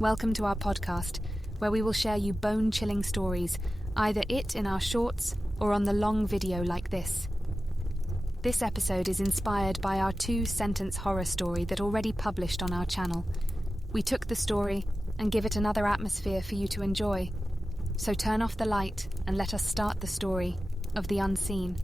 Welcome to our podcast, where we will share you bone-chilling stories, either it in our shorts or on the long video like this. This episode is inspired by our 2-sentence horror story that already published on our channel. We took the story and give it another atmosphere for you to enjoy. So turn off the light and let us start the story of the unseen.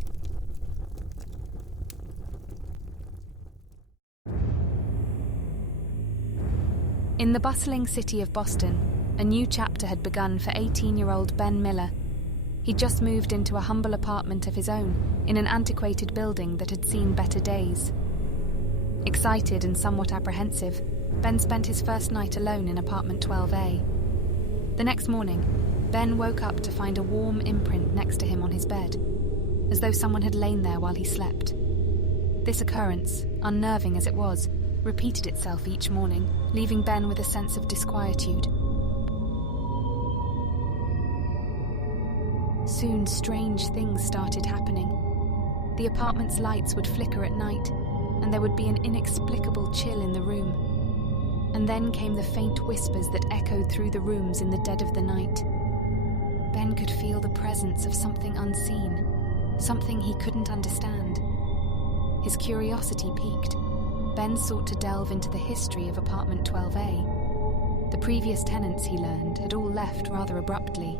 In the bustling city of Boston, a new chapter had begun for 18-year-old Ben Miller. He'd just moved into a humble apartment of his own in an antiquated building that had seen better days. Excited and somewhat apprehensive, Ben spent his first night alone in apartment 12A. The next morning, Ben woke up to find a warm imprint next to him on his bed, as though someone had lain there while he slept. This occurrence, unnerving as it was, repeated itself each morning, leaving Ben with a sense of disquietude. Soon, strange things started happening. The apartment's lights would flicker at night, and there would be an inexplicable chill in the room. And then came the faint whispers that echoed through the rooms in the dead of the night. Ben could feel the presence of something unseen, something he couldn't understand. His curiosity piqued. Ben sought to delve into the history of apartment 12A. The previous tenants, he learned, had all left rather abruptly.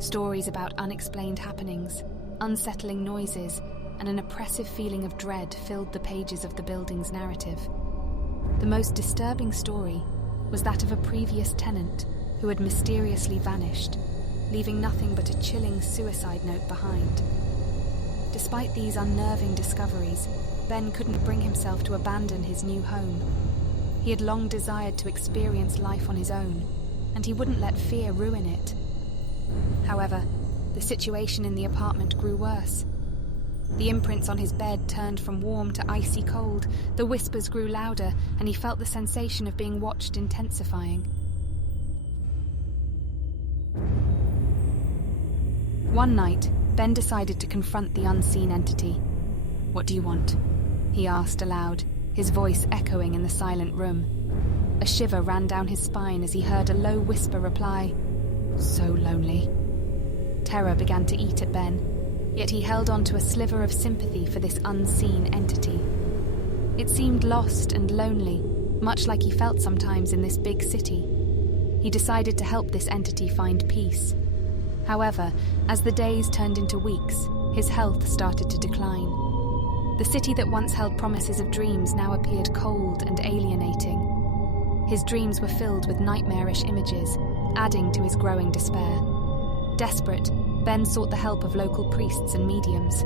Stories about unexplained happenings, unsettling noises, and an oppressive feeling of dread filled the pages of the building's narrative. The most disturbing story was that of a previous tenant who had mysteriously vanished, leaving nothing but a chilling suicide note behind. Despite these unnerving discoveries, Ben couldn't bring himself to abandon his new home. He had long desired to experience life on his own, and he wouldn't let fear ruin it. However, the situation in the apartment grew worse. The imprints on his bed turned from warm to icy cold, the whispers grew louder, and he felt the sensation of being watched intensifying. One night, Ben decided to confront the unseen entity. "What do you want?" he asked aloud, his voice echoing in the silent room. A shiver ran down his spine as he heard a low whisper reply, "So lonely." Terror began to eat at Ben, yet he held on to a sliver of sympathy for this unseen entity. It seemed lost and lonely, much like he felt sometimes in this big city. He decided to help this entity find peace. However, as the days turned into weeks, his health started to decline. The city that once held promises of dreams now appeared cold and alienating. His dreams were filled with nightmarish images, adding to his growing despair. Desperate, Ben sought the help of local priests and mediums.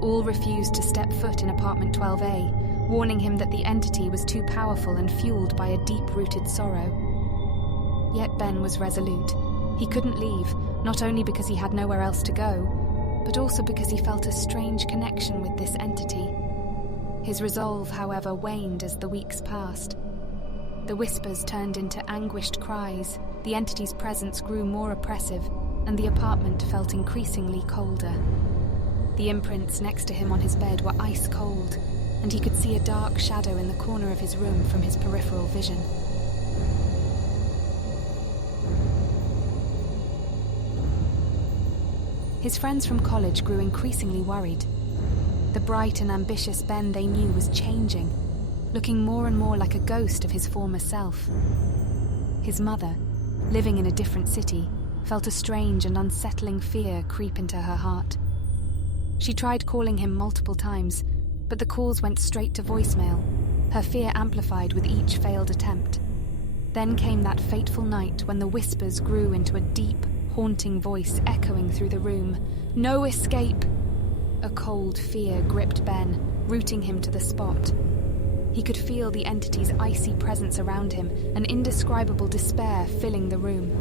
All refused to step foot in apartment 12A, warning him that the entity was too powerful and fueled by a deep-rooted sorrow. Yet Ben was resolute. He couldn't leave, not only because he had nowhere else to go, but also because he felt a strange connection with this entity. His resolve, however, waned as the weeks passed. The whispers turned into anguished cries, the entity's presence grew more oppressive, and the apartment felt increasingly colder. The imprints next to him on his bed were ice cold, and he could see a dark shadow in the corner of his room from his peripheral vision. His friends from college grew increasingly worried. The bright and ambitious Ben they knew was changing, looking more and more like a ghost of his former self. His mother, living in a different city, felt a strange and unsettling fear creep into her heart. She tried calling him multiple times, but the calls went straight to voicemail, her fear amplified with each failed attempt. Then came that fateful night when the whispers grew into a deep, haunting voice echoing through the room. "No escape!" A cold fear gripped Ben, rooting him to the spot. He could feel the entity's icy presence around him, an indescribable despair filling the room.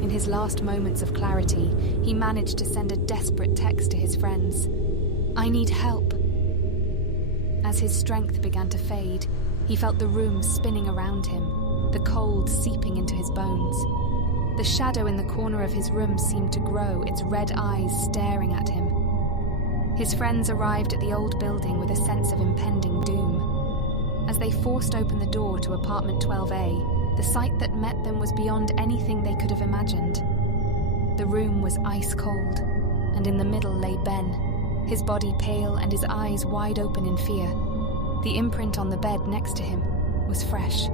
In his last moments of clarity, he managed to send a desperate text to his friends. "I need help." As his strength began to fade, he felt the room spinning around him, the cold seeping into his bones. The shadow in the corner of his room seemed to grow, its red eyes staring at him. His friends arrived at the old building with a sense of impending doom. As they forced open the door to apartment 12A, The sight that met them was beyond anything they could have imagined. The room was ice cold, and in the middle lay Ben, his body pale and his eyes wide open in fear. The imprint on the bed next to him was fresh,